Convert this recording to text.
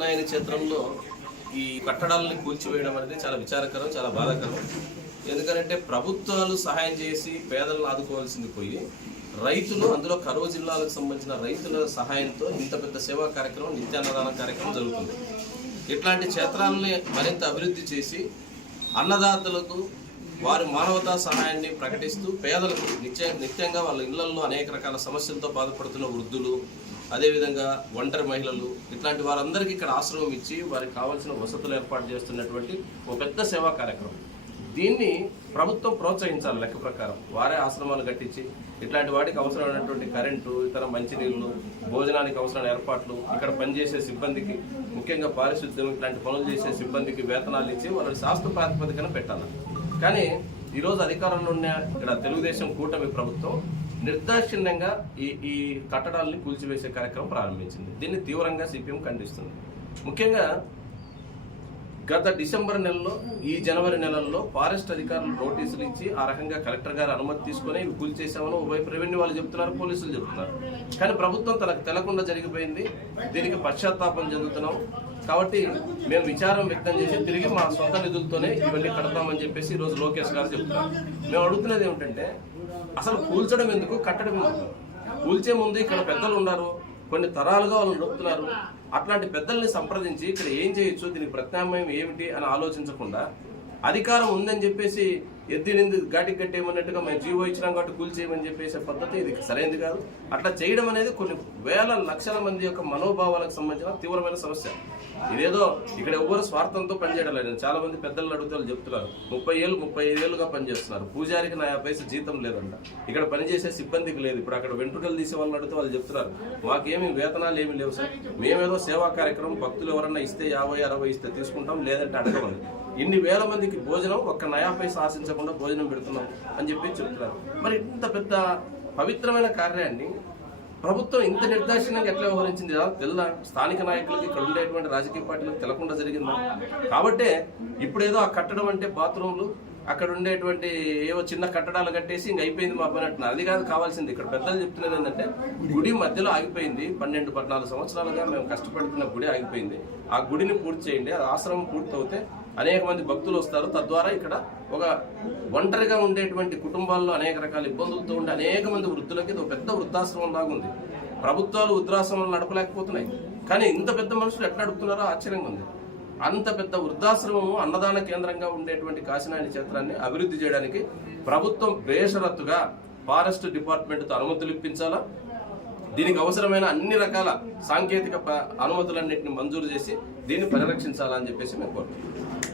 నాయన క్షేత్రంలో ఈ కట్టడాలని కూల్చివేయడం అనేది చాలా విచారకరం చాలా బాధాకరం. ఎందుకంటే ప్రభుత్వాలు సహాయం చేసి పేదలను ఆదుకోవాల్సింది పోయి రైతులు అందులో కరువు జిల్లాలకు సంబంధించిన రైతుల సహాయంతో ఇంత పెద్ద సేవా కార్యక్రమం నిత్యాన్నదాన కార్యక్రమం జరుగుతుంది. ఇట్లాంటి క్షేత్రాలని మరింత అభివృద్ధి చేసి అన్నదాతలకు వారి మానవతా సహాయాన్ని ప్రకటిస్తూ పేదలకు నిత్య నిత్యంగా వాళ్ళ ఇళ్ళలో అనేక రకాల సమస్యలతో బాధపడుతున్న వృద్ధులు అదేవిధంగా ఒంటరి మహిళలు ఇట్లాంటి వారందరికీ ఇక్కడ ఆశ్రమం ఇచ్చి వారికి కావాల్సిన వసతులు ఏర్పాటు చేస్తున్నటువంటి ఒక పెద్ద సేవా కార్యక్రమం. దీన్ని ప్రభుత్వం ప్రోత్సహించాలి లెక్క ప్రకారం. వారే ఆశ్రమాలు కట్టించి ఇట్లాంటి వాటికి అవసరమైనటువంటి కరెంటు ఇతర మంచినీళ్ళు భోజనానికి అవసరమైన ఏర్పాట్లు ఇక్కడ పనిచేసే సిబ్బందికి ముఖ్యంగా పారిశుద్ధ్యం ఇట్లాంటి పనులు చేసే సిబ్బందికి వేతనాలు ఇచ్చి వాళ్ళని శాస్త్ర ప్రాతిపదికన పెట్టాలి. కానీ ఈరోజు అధికారంలో ఉన్న ఇక్కడ తెలుగుదేశం కూటమి ప్రభుత్వం నిర్దాక్షిణ్యంగా ఈ ఈ కట్టడాలని కూల్చివేసే కార్యక్రమం ప్రారంభించింది. దీన్ని తీవ్రంగా సిపిఎం ఖండిస్తుంది. ముఖ్యంగా గత డిసెంబర్ నెలలో ఈ జనవరి నెలల్లో ఫారెస్ట్ అధికారులు నోటీసులు ఇచ్చి ఆ రకంగా కలెక్టర్ గారు అనుమతి తీసుకొని ఇవి కూల్చేసామని వైపు రెవెన్యూ వాళ్ళు చెప్తున్నారు పోలీసులు చెప్తున్నారు. కానీ ప్రభుత్వం తనకు తెలకుండా జరిగిపోయింది. దీనికి పశ్చాత్తాపం చెందుతున్నాం. కాబట్టి మేము విచారం వ్యక్తం చేసి తిరిగి మా సొంత నిధులతోనే ఇవన్నీ కడతామని చెప్పేసి ఈరోజు రోజు లోకేష్ గారు చెప్తున్నారు. మేము అడుగుతున్నది ఏమిటంటే అసలు కూల్చడం ఎందుకు? కట్టడం ఎందుకు? కూల్చే ముందు ఇక్కడ పెద్దలు ఉన్నారు కొన్ని తరాలుగా వాళ్ళు నడుపుతున్నారు. అట్లాంటి పెద్దల్ని సంప్రదించి ఇక్కడ ఏం చేయొచ్చు? దీనికి ప్రత్యామ్నాయం ఏమిటి అని ఆలోచించకుండా అధికారం ఉందని చెప్పేసి ఎద్దునింది ఘాటికి కట్టేయమన్నట్టుగా మేము జీవో ఇచ్చినాం కాబట్టి కూల్చేయమని చెప్పేసే పద్ధతి ఇది. సరైనది కాదు. అట్లా చేయడం అనేది కొన్ని వేల లక్షల మంది యొక్క మనోభావాలకు సంబంధించిన తీవ్రమైన సమస్య. ఇదేదో ఇక్కడ ఎవరు స్వార్థంతో పనిచేయడం లేదు. చాలా మంది పెద్దలు అడుగుతారు చెప్తున్నారు. ముప్పై ఏళ్ళు ముప్పై ఐదేళ్ళుగా పనిచేస్తున్నారు. పూజారికి నా యాభై జీతం లేదంట. ఇక్కడ పనిచేసే సిబ్బందికి లేదు. ఇప్పుడు అక్కడ వెంట్రుకలు తీసే వాళ్ళని అడిగితే వాళ్ళు చెప్తున్నారు. మాకేమి వేతనాలు ఏమి లేవు సార్. మేమేదో సేవా కార్యక్రమం భక్తులు ఎవరన్నా ఇస్తే యాభై అరవై ఇస్తే తీసుకుంటాం లేదంటే అడగమని. ఇన్ని వేల మందికి భోజనం ఒక్క నయా పైస ఆశించకుండా భోజనం పెడుతున్నాం అని చెప్పి చెప్తున్నారు. మరి ఇంత పెద్ద పవిత్రమైన కార్యాన్ని ప్రభుత్వం ఇంత నిర్దాక్షిణ్యంగా ఎట్లా వ్యవహరించింది? కదా తెల్ల స్థానిక నాయకులకి ఇక్కడ ఉండేటువంటి రాజకీయ పార్టీలకు తెలకుండా జరిగిందా? కాబట్టే ఇప్పుడేదో ఆ కట్టడం అంటే బాత్రూమ్లు అక్కడ ఉండేటువంటి ఏవో చిన్న కట్టడాలు కట్టేసి ఇంక అయిపోయింది మా పని అంటున్నారు. అది కాదు కావాల్సింది ఇక్కడ పెద్దలు చెప్తున్నది ఏంటంటే గుడి మధ్యలో ఆగిపోయింది. పన్నెండు పద్నాలుగు సంవత్సరాలుగా మేము కష్టపడుతున్న గుడి ఆగిపోయింది. ఆ గుడిని పూర్తి చేయండి. అది ఆశ్రమం పూర్తవుతే అనేక మంది భక్తులు వస్తారు. తద్వారా ఇక్కడ ఒక ఒంటరిగా ఉండేటువంటి కుటుంబాల్లో అనేక రకాల ఇబ్బందులతో ఉండే అనేక మంది వృద్ధులకి ఇది ఒక పెద్ద వృద్ధాశ్రమం లాగుంది ప్రభుత్వాలు వృద్ధాశ్రమాలు నడపలేకపోతున్నాయి. కానీ ఇంత పెద్ద మనుషులు ఎట్లా అడుగుతున్నారో ఆశ్చర్యంగా ఉంది. అంత పెద్ద వృద్ధాశ్రమము అన్నదాన కేంద్రంగా ఉండేటువంటి కాశీనాయని క్షేత్రాన్ని అభివృద్ధి చేయడానికి ప్రభుత్వం బేషరత్తుగా ఫారెస్ట్ డిపార్ట్మెంట్తో అనుమతులు ఇప్పించాలా? దీనికి అవసరమైన అన్ని రకాల సాంకేతిక ప- అనుమతులన్నింటిని మంజూరు చేసి దీన్ని పరిరక్షించాలని చెప్పేసి మేము కోరుతున్నాం